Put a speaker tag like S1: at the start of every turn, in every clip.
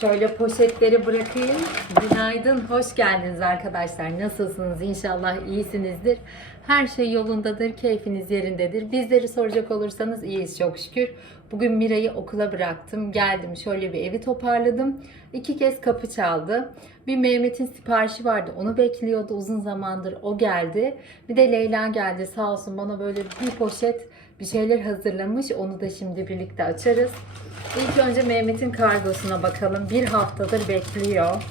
S1: Şöyle poşetleri bırakayım. Günaydın, hoş geldiniz arkadaşlar. Nasılsınız? İnşallah iyisinizdir. Her şey yolundadır, keyfiniz yerindedir. Bizleri soracak olursanız iyiyiz çok şükür. Bugün Mira'yı okula bıraktım. Geldim şöyle bir evi toparladım. İki kez kapı çaldı. Bir Mehmet'in siparişi vardı. Onu bekliyordu uzun zamandır. O geldi. Bir de Leyla geldi. Sağ olsun bana böyle bir poşet bir şeyler hazırlamış. Onu da şimdi birlikte açarız. İlk önce Mehmet'in kargosuna bakalım. Bir haftadır bekliyor.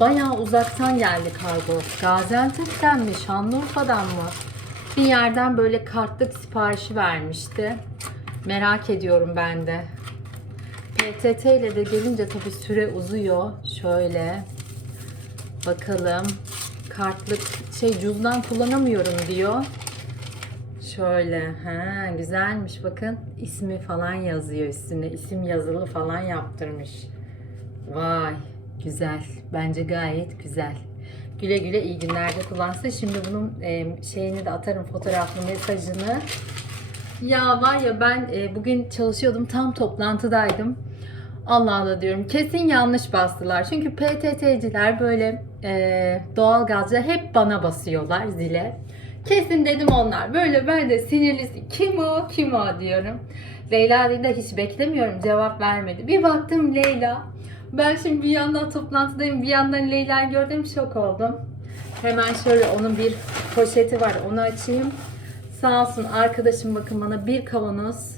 S1: Bayağı uzaktan geldi kargo. Gaziantep'ten mi? Şanlıurfa'dan mı? Bir yerden böyle kartlık siparişi vermişti. Merak ediyorum ben de. PTT ile de gelince tabii süre uzuyor. Şöyle bakalım. Kartlık şey cüzdan kullanamıyorum diyor. Şöyle, ha güzelmiş bakın. ismi falan yazıyor üstüne. İsim yazılı falan yaptırmış. Vay, güzel. Bence gayet güzel. Güle güle iyi günlerde kullansın. Şimdi bunun e, şeyini de atarım fotoğraflı mesajını. Ya var ya ben e, bugün çalışıyordum tam toplantıdaydım. Allah Allah diyorum kesin yanlış bastılar. Çünkü PTT'ciler böyle e, doğalgazcı hep bana basıyorlar zile. Kesin dedim onlar. Böyle ben de sinirlisi kim o kim o diyorum. Leyla'yı da hiç beklemiyorum cevap vermedi. Bir baktım Leyla. Ben şimdi bir yandan toplantıdayım bir yandan Leyla'yı gördüm şok oldum. Hemen şöyle onun bir poşeti var onu açayım. Sağ olsun arkadaşım bakın bana bir kavanoz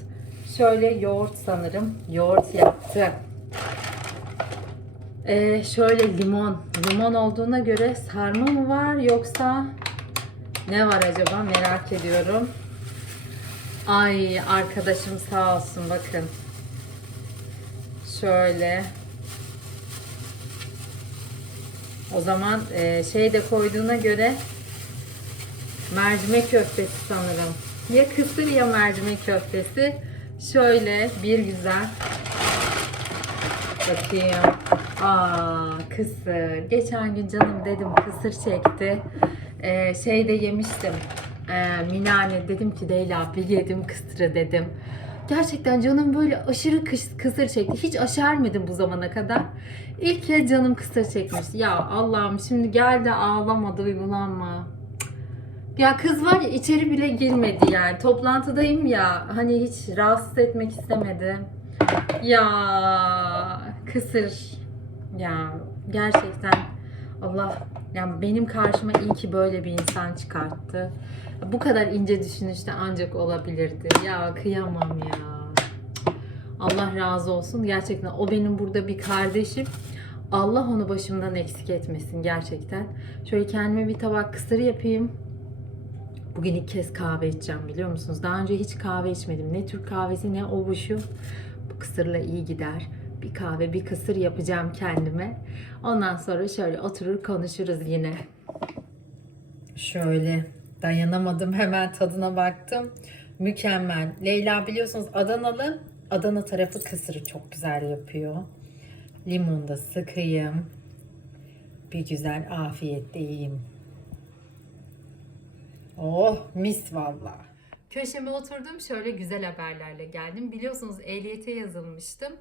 S1: şöyle yoğurt sanırım. Yoğurt yaptı. Ee, şöyle limon. Limon olduğuna göre sarma mı var yoksa ne var acaba merak ediyorum. Ay arkadaşım sağ olsun bakın. Şöyle. O zaman e, şey de koyduğuna göre mercimek köftesi sanırım. Ya kısır ya mercimek köftesi. Şöyle bir güzel. Bakayım. Aa kısır. Geçen gün canım dedim kısır çekti. Ee, şeyde yemiştim. Ee, minane dedim ki Leyla bir yedim kısırı dedim. Gerçekten canım böyle aşırı kıs- kısır çekti. Hiç aşermedim bu zamana kadar. İlk kez canım kısır çekmiş. Ya Allah'ım şimdi gel de ağlama duygulanma. Ya kız var ya içeri bile girmedi yani. Toplantıdayım ya. Hani hiç rahatsız etmek istemedi. Ya kısır. Ya gerçekten Allah yani benim karşıma iyi ki böyle bir insan çıkarttı. Bu kadar ince düşünüşte ancak olabilirdi. Ya kıyamam ya. Allah razı olsun. Gerçekten o benim burada bir kardeşim. Allah onu başımdan eksik etmesin gerçekten. Şöyle kendime bir tabak kısır yapayım. Bugün ilk kez kahve içeceğim biliyor musunuz? Daha önce hiç kahve içmedim. Ne Türk kahvesi ne o bu şu. Bu kısırla iyi gider. Bir kahve bir kısır yapacağım kendime. Ondan sonra şöyle oturur konuşuruz yine. Şöyle dayanamadım hemen tadına baktım. Mükemmel. Leyla biliyorsunuz Adanalı. Adana tarafı kısırı çok güzel yapıyor. Limon da sıkayım. Bir güzel afiyetle yiyeyim. Oh mis valla. Köşeme oturdum şöyle güzel haberlerle geldim. Biliyorsunuz ehliyete yazılmıştım.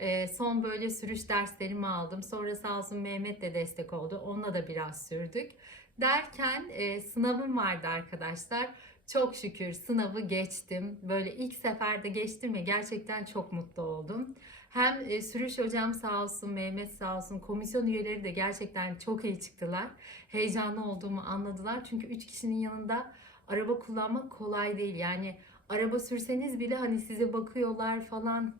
S1: Ee, son böyle sürüş derslerimi aldım. Sonra sağ olsun Mehmet de destek oldu. Onunla da biraz sürdük. Derken e, sınavım vardı arkadaşlar. Çok şükür sınavı geçtim. Böyle ilk seferde geçtim ve gerçekten çok mutlu oldum. Hem e, sürüş hocam sağ olsun, Mehmet sağ olsun, komisyon üyeleri de gerçekten çok iyi çıktılar. Heyecanlı olduğumu anladılar. Çünkü 3 kişinin yanında araba kullanmak kolay değil. Yani araba sürseniz bile hani size bakıyorlar falan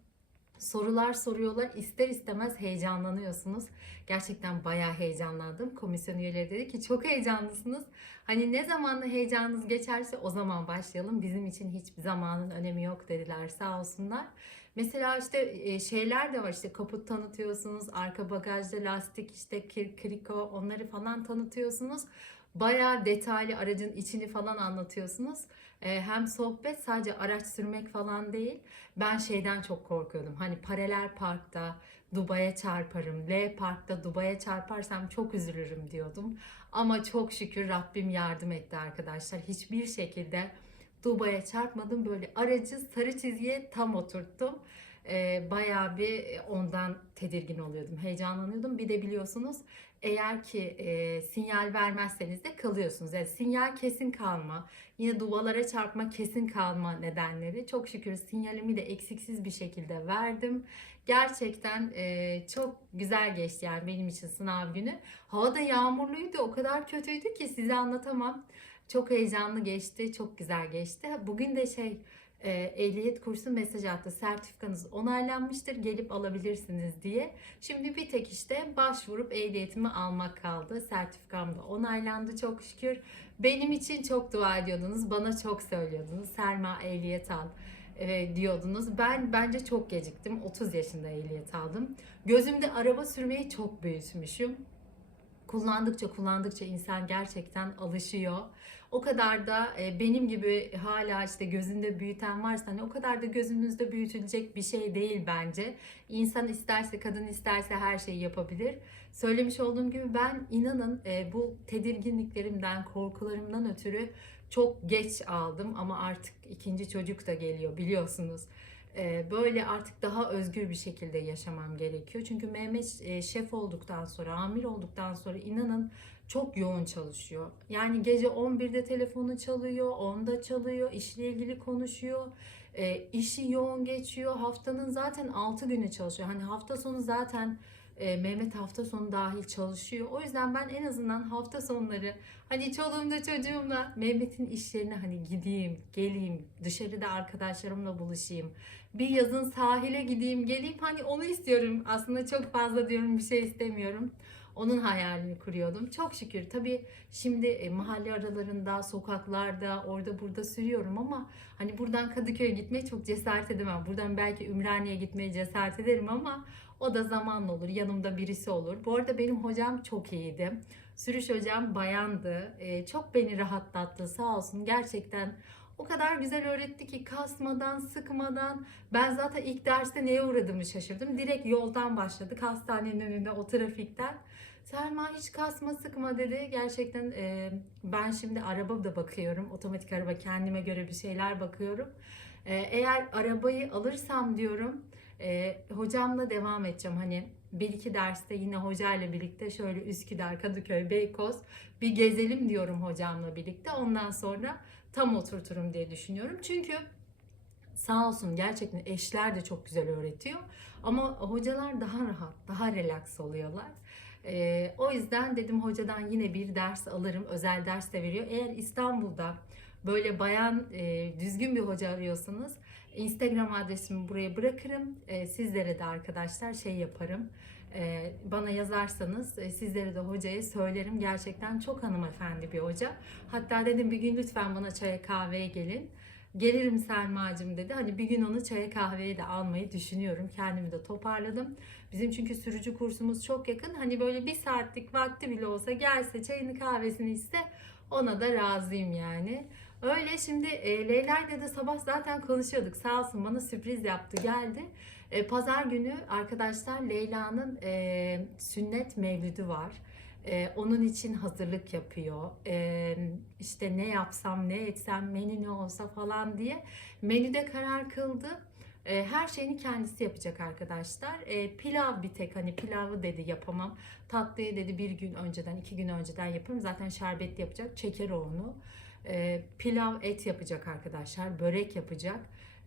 S1: sorular soruyorlar. İster istemez heyecanlanıyorsunuz. Gerçekten bayağı heyecanlandım. Komisyon üyeleri dedi ki çok heyecanlısınız. Hani ne zaman heyecanınız geçerse o zaman başlayalım. Bizim için hiçbir zamanın önemi yok dediler sağ olsunlar. Mesela işte e, şeyler de var işte kaput tanıtıyorsunuz, arka bagajda lastik işte kir, kriko onları falan tanıtıyorsunuz. Bayağı detaylı aracın içini falan anlatıyorsunuz. E, hem sohbet sadece araç sürmek falan değil. Ben şeyden çok korkuyordum. Hani paralel parkta Dubai'ye çarparım. L parkta Dubai'ye çarparsam çok üzülürüm diyordum. Ama çok şükür Rabbim yardım etti arkadaşlar. Hiçbir şekilde Dubai'ye çarpmadım. Böyle aracı sarı çizgiye tam oturttum. E, bayağı bir ondan tedirgin oluyordum, heyecanlanıyordum. Bir de biliyorsunuz eğer ki e, sinyal vermezseniz de kalıyorsunuz. Yani sinyal kesin kalma, yine duvalara çarpma kesin kalma nedenleri. Çok şükür sinyalimi de eksiksiz bir şekilde verdim. Gerçekten e, çok güzel geçti yani benim için sınav günü. Hava da yağmurluydu, o kadar kötüydü ki size anlatamam. Çok heyecanlı geçti, çok güzel geçti. Bugün de şey e, ehliyet kursu mesaj attı. Sertifikanız onaylanmıştır, gelip alabilirsiniz diye. Şimdi bir tek işte başvurup ehliyetimi almak kaldı. Sertifikam da onaylandı çok şükür. Benim için çok dua ediyordunuz, bana çok söylüyordunuz. Serma ehliyet al e, diyordunuz. Ben bence çok geciktim. 30 yaşında ehliyet aldım. Gözümde araba sürmeyi çok büyütmüşüm kullandıkça kullandıkça insan gerçekten alışıyor. O kadar da e, benim gibi hala işte gözünde büyüten varsa hani o kadar da gözünüzde büyütülecek bir şey değil bence. İnsan isterse kadın isterse her şeyi yapabilir. Söylemiş olduğum gibi ben inanın e, bu tedirginliklerimden, korkularımdan ötürü çok geç aldım ama artık ikinci çocuk da geliyor biliyorsunuz. E, böyle artık daha özgür bir şekilde yaşamam gerekiyor. Çünkü Mehmet e, şef olduktan sonra, amir olduktan sonra inanın çok yoğun çalışıyor. Yani gece 11'de telefonu çalıyor, 10'da çalıyor, işle ilgili konuşuyor. E, işi yoğun geçiyor. Haftanın zaten 6 günü çalışıyor. Hani hafta sonu zaten Mehmet hafta sonu dahil çalışıyor. O yüzden ben en azından hafta sonları hani çoluğumla çocuğumla Mehmet'in iş yerine hani gideyim, geleyim, dışarıda arkadaşlarımla buluşayım. Bir yazın sahile gideyim, geleyim. Hani onu istiyorum. Aslında çok fazla diyorum bir şey istemiyorum. Onun hayalini kuruyordum. Çok şükür. Tabii şimdi e, mahalle aralarında, sokaklarda, orada burada sürüyorum ama hani buradan Kadıköy'e gitmeye çok cesaret edemem. Buradan belki Ümraniye'ye gitmeye cesaret ederim ama o da zamanla olur. Yanımda birisi olur. Bu arada benim hocam çok iyiydi. Sürüş hocam bayandı. E, çok beni rahatlattı sağ olsun. Gerçekten o kadar güzel öğretti ki kasmadan, sıkmadan. Ben zaten ilk derste neye uğradığımı şaşırdım. Direkt yoldan başladık. Hastanenin önünde o trafikten. Selma hiç kasma sıkma dedi. Gerçekten e, ben şimdi araba da bakıyorum. Otomatik araba kendime göre bir şeyler bakıyorum. E, eğer arabayı alırsam diyorum e, hocamla devam edeceğim. Hani bir iki derste yine hocayla birlikte şöyle Üsküdar, Kadıköy, Beykoz bir gezelim diyorum hocamla birlikte. Ondan sonra tam oturturum diye düşünüyorum. Çünkü sağ olsun gerçekten eşler de çok güzel öğretiyor. Ama hocalar daha rahat, daha relax oluyorlar. Ee, o yüzden dedim hocadan yine bir ders alırım. Özel ders de veriyor. Eğer İstanbul'da böyle bayan e, düzgün bir hoca arıyorsanız Instagram adresimi buraya bırakırım. E, sizlere de arkadaşlar şey yaparım. E, bana yazarsanız e, sizlere de hocaya söylerim. Gerçekten çok hanımefendi bir hoca. Hatta dedim bir gün lütfen bana çaya kahveye gelin. Gelirim Selma'cığım dedi. Hani bir gün onu çaya kahveye de almayı düşünüyorum. Kendimi de toparladım. Bizim çünkü sürücü kursumuz çok yakın. Hani böyle bir saatlik vakti bile olsa gelse çayını kahvesini iste ona da razıyım yani. Öyle şimdi e, Leyla ile sabah zaten konuşuyorduk. Sağ olsun bana sürpriz yaptı geldi. E, Pazar günü arkadaşlar Leyla'nın e, sünnet mevlüdü var. E, onun için hazırlık yapıyor. E, işte ne yapsam, ne etsem, menü ne olsa falan diye. Menüde karar kıldı. E, her şeyini kendisi yapacak arkadaşlar. E, pilav bir tek hani pilavı dedi yapamam. Tatlıyı dedi bir gün önceden, iki gün önceden yaparım. Zaten şerbet yapacak. Çeker onu. E, pilav et yapacak arkadaşlar. Börek yapacak.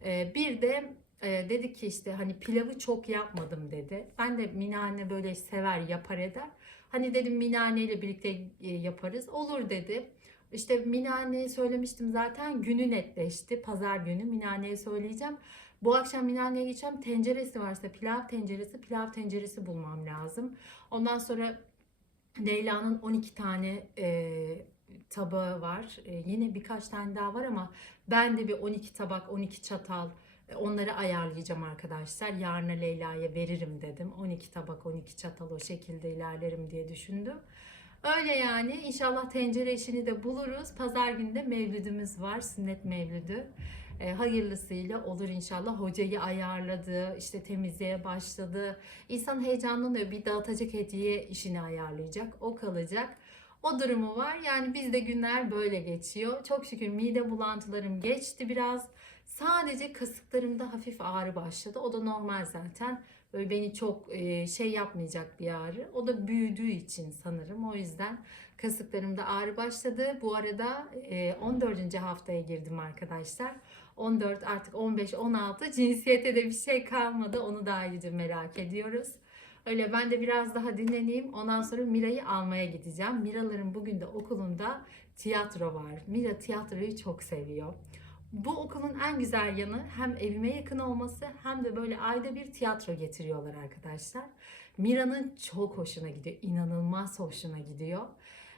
S1: E, bir de e, dedi ki işte hani pilavı çok yapmadım dedi. Ben de Mine anne böyle sever yapar eder. Hani dedim ile birlikte e, yaparız. Olur dedi. İşte Mine anneye söylemiştim zaten günü netleşti. Pazar günü Mine anneye söyleyeceğim. Bu akşam Mine anneye gideceğim. Tenceresi varsa pilav tenceresi, pilav tenceresi bulmam lazım. Ondan sonra Leyla'nın 12 tane e, tabağı var. E, yine birkaç tane daha var ama ben de bir 12 tabak, 12 çatal onları ayarlayacağım arkadaşlar. Yarına Leyla'ya veririm dedim. 12 tabak, 12 çatal o şekilde ilerlerim diye düşündüm. Öyle yani. İnşallah tencere işini de buluruz. Pazar günü de mevlüdümüz var. Sünnet mevlüdü. E, hayırlısıyla olur inşallah. Hocayı ayarladı, işte temizliğe başladı. İnsan heyecanlanıyor. Bir dağıtacak hediye işini ayarlayacak. O kalacak. O durumu var. Yani bizde günler böyle geçiyor. Çok şükür mide bulantılarım geçti biraz. Sadece kasıklarımda hafif ağrı başladı. O da normal zaten. Böyle beni çok e, şey yapmayacak bir ağrı. O da büyüdüğü için sanırım. O yüzden kasıklarımda ağrı başladı. Bu arada e, 14. haftaya girdim arkadaşlar. 14 artık 15 16 cinsiyete de bir şey kalmadı. Onu da ayrıca merak ediyoruz. Öyle ben de biraz daha dinleneyim. Ondan sonra Mira'yı almaya gideceğim. Miraların bugün de okulunda tiyatro var. Mira tiyatroyu çok seviyor. Bu okulun en güzel yanı hem evime yakın olması hem de böyle ayda bir tiyatro getiriyorlar arkadaşlar. Mira'nın çok hoşuna gidiyor. inanılmaz hoşuna gidiyor.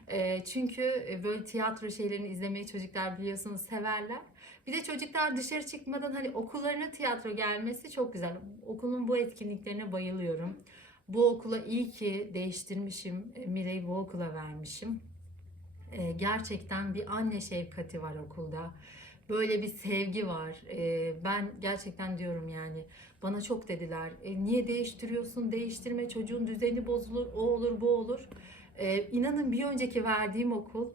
S1: Ee, çünkü böyle tiyatro şeylerini izlemeyi çocuklar biliyorsunuz severler. Bir de çocuklar dışarı çıkmadan hani okullarına tiyatro gelmesi çok güzel. Okulun bu etkinliklerine bayılıyorum. Bu okula iyi ki değiştirmişim. Mira'yı bu okula vermişim. Ee, gerçekten bir anne şefkati var okulda. Böyle bir sevgi var. Ee, ben gerçekten diyorum yani bana çok dediler. "E, niye değiştiriyorsun? Değiştirme çocuğun düzeni bozulur. O olur bu olur. Ee, inanın bir önceki verdiğim okul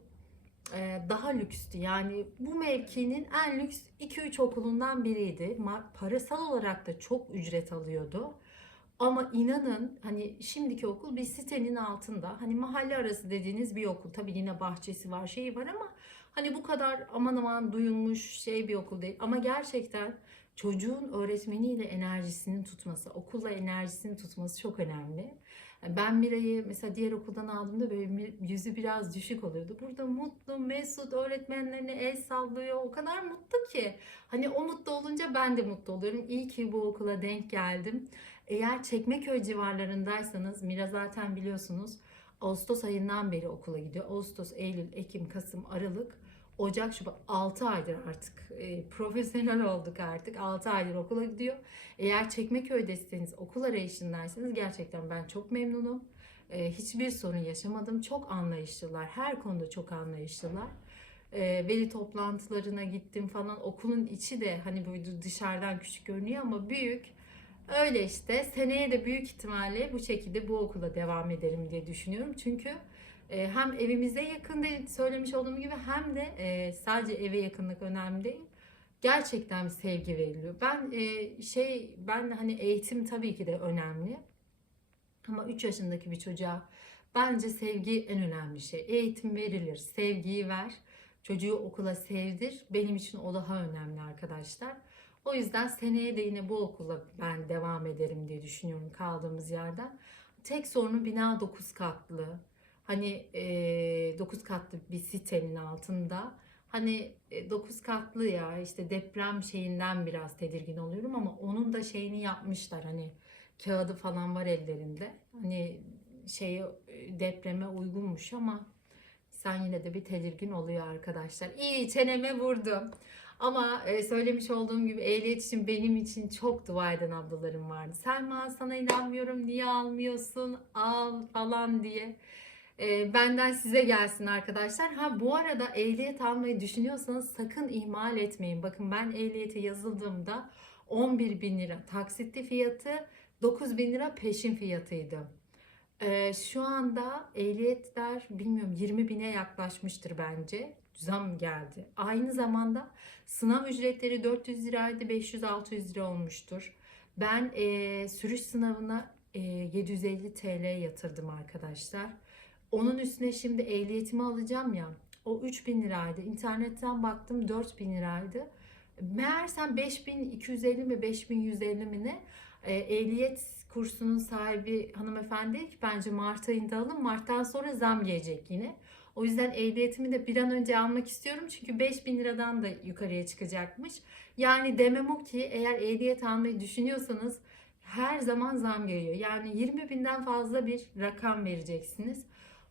S1: e, daha lükstü. Yani bu mevkinin en lüks 2-3 okulundan biriydi. Parasal olarak da çok ücret alıyordu. Ama inanın hani şimdiki okul bir sitenin altında. Hani mahalle arası dediğiniz bir okul. Tabii yine bahçesi var, şeyi var ama hani bu kadar aman aman duyulmuş şey bir okul değil. Ama gerçekten çocuğun öğretmeniyle enerjisinin tutması, okulla enerjisini tutması çok önemli. Ben Mira'yı mesela diğer okuldan aldığımda böyle yüzü biraz düşük oluyordu. Burada mutlu, mesut, öğretmenlerine el sallıyor. O kadar mutlu ki. Hani o mutlu olunca ben de mutlu oluyorum. İyi ki bu okula denk geldim. Eğer Çekmeköy civarlarındaysanız Mira zaten biliyorsunuz Ağustos ayından beri okula gidiyor. Ağustos, Eylül, Ekim, Kasım, Aralık, Ocak, Şubat 6 aydır artık e, profesyonel olduk artık. 6 aydır okula gidiyor. Eğer Çekmeköy'deyseniz okul arayışındaysanız gerçekten ben çok memnunum. E, hiçbir sorun yaşamadım. Çok anlayışlılar. Her konuda çok anlayışlılar. E, veli toplantılarına gittim falan. Okulun içi de hani böyle dışarıdan küçük görünüyor ama büyük. Öyle işte. Seneye de büyük ihtimalle bu şekilde bu okula devam ederim diye düşünüyorum. Çünkü e, hem evimize yakın değil, söylemiş olduğum gibi hem de e, sadece eve yakınlık önemli değil. Gerçekten bir sevgi veriliyor. Ben e, şey ben hani eğitim tabii ki de önemli. Ama 3 yaşındaki bir çocuğa bence sevgi en önemli şey. Eğitim verilir, sevgiyi ver. Çocuğu okula sevdir. Benim için o daha önemli arkadaşlar. O yüzden seneye de yine bu okula ben devam ederim diye düşünüyorum kaldığımız yerden. Tek sorunu bina 9 katlı. Hani 9 katlı bir sitenin altında. Hani 9 katlı ya işte deprem şeyinden biraz tedirgin oluyorum ama onun da şeyini yapmışlar hani kağıdı falan var ellerinde. Hani şey depreme uygunmuş ama sen yine de bir tedirgin oluyor arkadaşlar. İyi çeneme vurdum. Ama e, söylemiş olduğum gibi ehliyet için benim için çok dua eden ablalarım vardı. Selma sana inanmıyorum niye almıyorsun al falan diye. E, benden size gelsin arkadaşlar. Ha bu arada ehliyet almayı düşünüyorsanız sakın ihmal etmeyin. Bakın ben ehliyete yazıldığımda 11 bin lira taksitli fiyatı 9 bin lira peşin fiyatıydı. Ee, şu anda ehliyetler bilmiyorum 20 bine yaklaşmıştır bence. Zam geldi. Aynı zamanda sınav ücretleri 400 liraydı 500-600 lira olmuştur. Ben e, sürüş sınavına e, 750 TL yatırdım arkadaşlar. Onun üstüne şimdi ehliyetimi alacağım ya. O 3000 liraydı. İnternetten baktım 4000 liraydı. Meğersem 5250 mi 5150 mi ne? E, ehliyet kursunun sahibi hanımefendi ki bence Mart ayında alın. Mart'tan sonra zam gelecek yine. O yüzden ehliyetimi de bir an önce almak istiyorum. Çünkü 5000 liradan da yukarıya çıkacakmış. Yani demem o ki eğer ehliyet almayı düşünüyorsanız her zaman zam geliyor. Yani 20 binden fazla bir rakam vereceksiniz.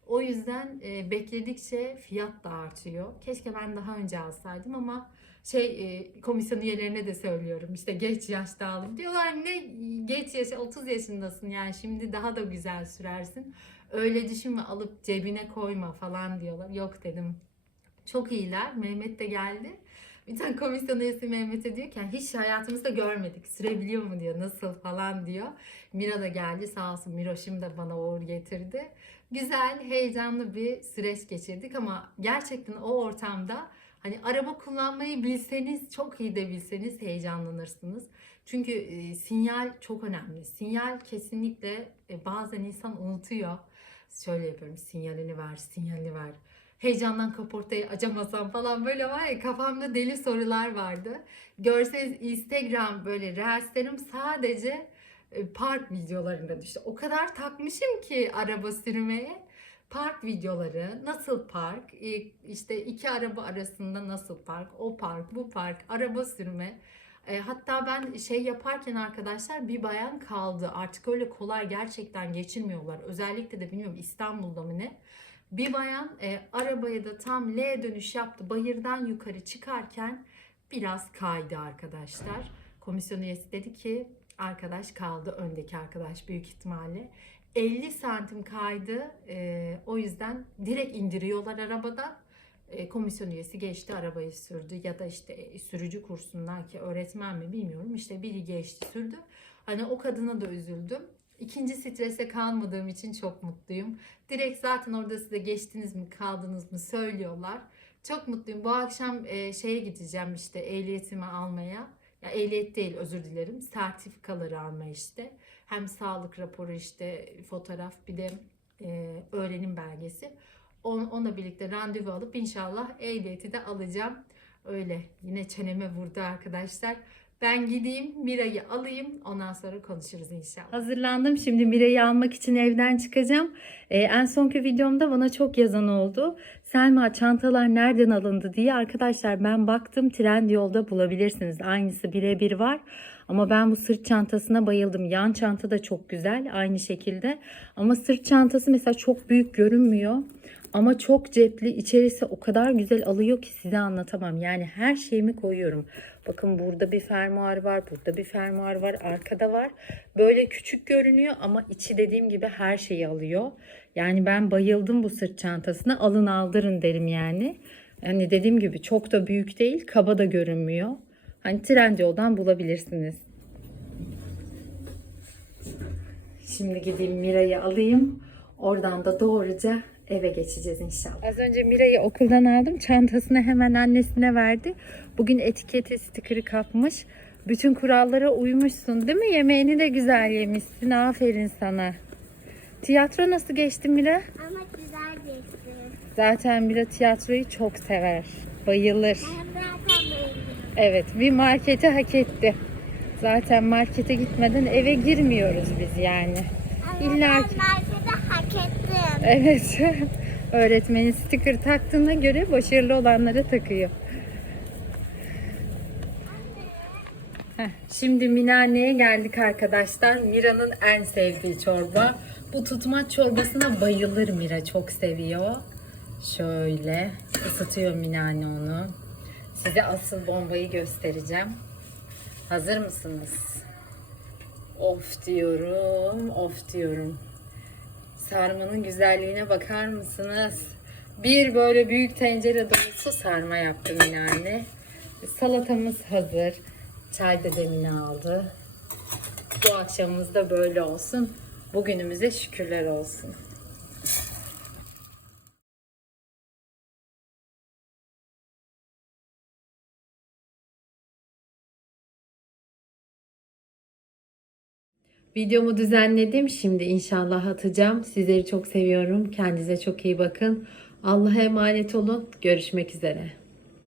S1: O yüzden e, bekledikçe fiyat da artıyor. Keşke ben daha önce alsaydım ama şey e, komisyon üyelerine de söylüyorum işte geç yaşta aldım. Diyorlar ne geç yaş 30 yaşındasın yani şimdi daha da güzel sürersin. Öyle düşünme alıp cebine koyma falan diyorlar. Yok dedim. Çok iyiler. Mehmet de geldi. Bir tane komisyon üyesi Mehmet'e diyor ki "Yani hiç hayatımızda görmedik. Sürebiliyor mu diyor. Nasıl falan diyor. Mira da geldi sağ olsun. Miroş'im de bana uğur getirdi. Güzel, heyecanlı bir süreç geçirdik ama gerçekten o ortamda Hani araba kullanmayı bilseniz, çok iyi de bilseniz heyecanlanırsınız. Çünkü e, sinyal çok önemli. Sinyal kesinlikle e, bazen insan unutuyor. Şöyle yapıyorum, sinyalini ver, sinyalini ver. Heyecandan kaportayı açamasam falan böyle var ya kafamda deli sorular vardı. Görseniz Instagram böyle reelslerim sadece e, park videolarında düştü. O kadar takmışım ki araba sürmeye. Park videoları, nasıl park, işte iki araba arasında nasıl park, o park, bu park, araba sürme. E, hatta ben şey yaparken arkadaşlar bir bayan kaldı. Artık öyle kolay gerçekten geçirmiyorlar. Özellikle de bilmiyorum İstanbul'da mı ne. Bir bayan e, arabaya da tam L dönüş yaptı. Bayırdan yukarı çıkarken biraz kaydı arkadaşlar. Komisyon üyesi dedi ki arkadaş kaldı öndeki arkadaş büyük ihtimalle. 50 santim kaydı. E, o yüzden direkt indiriyorlar arabadan. E, komisyon üyesi geçti arabayı sürdü ya da işte e, sürücü kursundan ki öğretmen mi bilmiyorum işte biri geçti sürdü. Hani o kadına da üzüldüm. İkinci strese kalmadığım için çok mutluyum. Direkt zaten orada size geçtiniz mi kaldınız mı söylüyorlar. Çok mutluyum. Bu akşam e, şeye gideceğim işte ehliyetimi almaya. Ya ehliyet değil özür dilerim. Sertifikaları almaya işte. Hem sağlık raporu işte fotoğraf bir de öğrenim belgesi. On, onunla birlikte randevu alıp inşallah ehliyeti de alacağım. Öyle yine çeneme vurdu arkadaşlar. Ben gideyim Mira'yı alayım ondan sonra konuşuruz inşallah. Hazırlandım şimdi Mira'yı almak için evden çıkacağım. Ee, en sonki videomda bana çok yazan oldu. Selma çantalar nereden alındı diye. Arkadaşlar ben baktım Trendyol'da bulabilirsiniz. Aynısı birebir var. Ama ben bu sırt çantasına bayıldım. Yan çanta da çok güzel aynı şekilde. Ama sırt çantası mesela çok büyük görünmüyor. Ama çok cepli. İçerisi o kadar güzel alıyor ki size anlatamam. Yani her şeyimi koyuyorum. Bakın burada bir fermuar var. Burada bir fermuar var. Arkada var. Böyle küçük görünüyor ama içi dediğim gibi her şeyi alıyor. Yani ben bayıldım bu sırt çantasına. Alın aldırın derim yani. Yani dediğim gibi çok da büyük değil. Kaba da görünmüyor. Hani Trendyol'dan bulabilirsiniz. Şimdi gideyim Mira'yı alayım. Oradan da doğruca eve geçeceğiz inşallah. Az önce Mira'yı okuldan aldım. Çantasını hemen annesine verdi. Bugün etiketi stikeri kapmış. Bütün kurallara uymuşsun değil mi? Yemeğini de güzel yemişsin. Aferin sana. Tiyatro nasıl geçti Mira?
S2: Ama güzel geçti.
S1: Zaten Mira tiyatroyu çok sever. Bayılır.
S2: Ben zaten bayıldım.
S1: Evet bir marketi hak etti. Zaten markete gitmeden eve girmiyoruz biz yani.
S2: Ama
S1: İlla
S2: ben
S1: ki.
S2: markete
S1: Evet. Öğretmenin sticker taktığına göre başarılı olanlara takıyor. Şimdi Mina anneye geldik arkadaşlar. Mira'nın en sevdiği çorba. Bu tutmaç çorbasına bayılır Mira. Çok seviyor. Şöyle ısıtıyor Mina anne onu. Size asıl bombayı göstereceğim. Hazır mısınız? Of diyorum, of diyorum. Sarmanın güzelliğine bakar mısınız? Bir böyle büyük tencere dolusu sarma yaptım yine anne. Salatamız hazır. Çay da demini aldı. Bu akşamımız da böyle olsun. Bugünümüze şükürler olsun. Videomu düzenledim. Şimdi inşallah atacağım. Sizleri çok seviyorum. Kendinize çok iyi bakın. Allah'a emanet olun. Görüşmek üzere.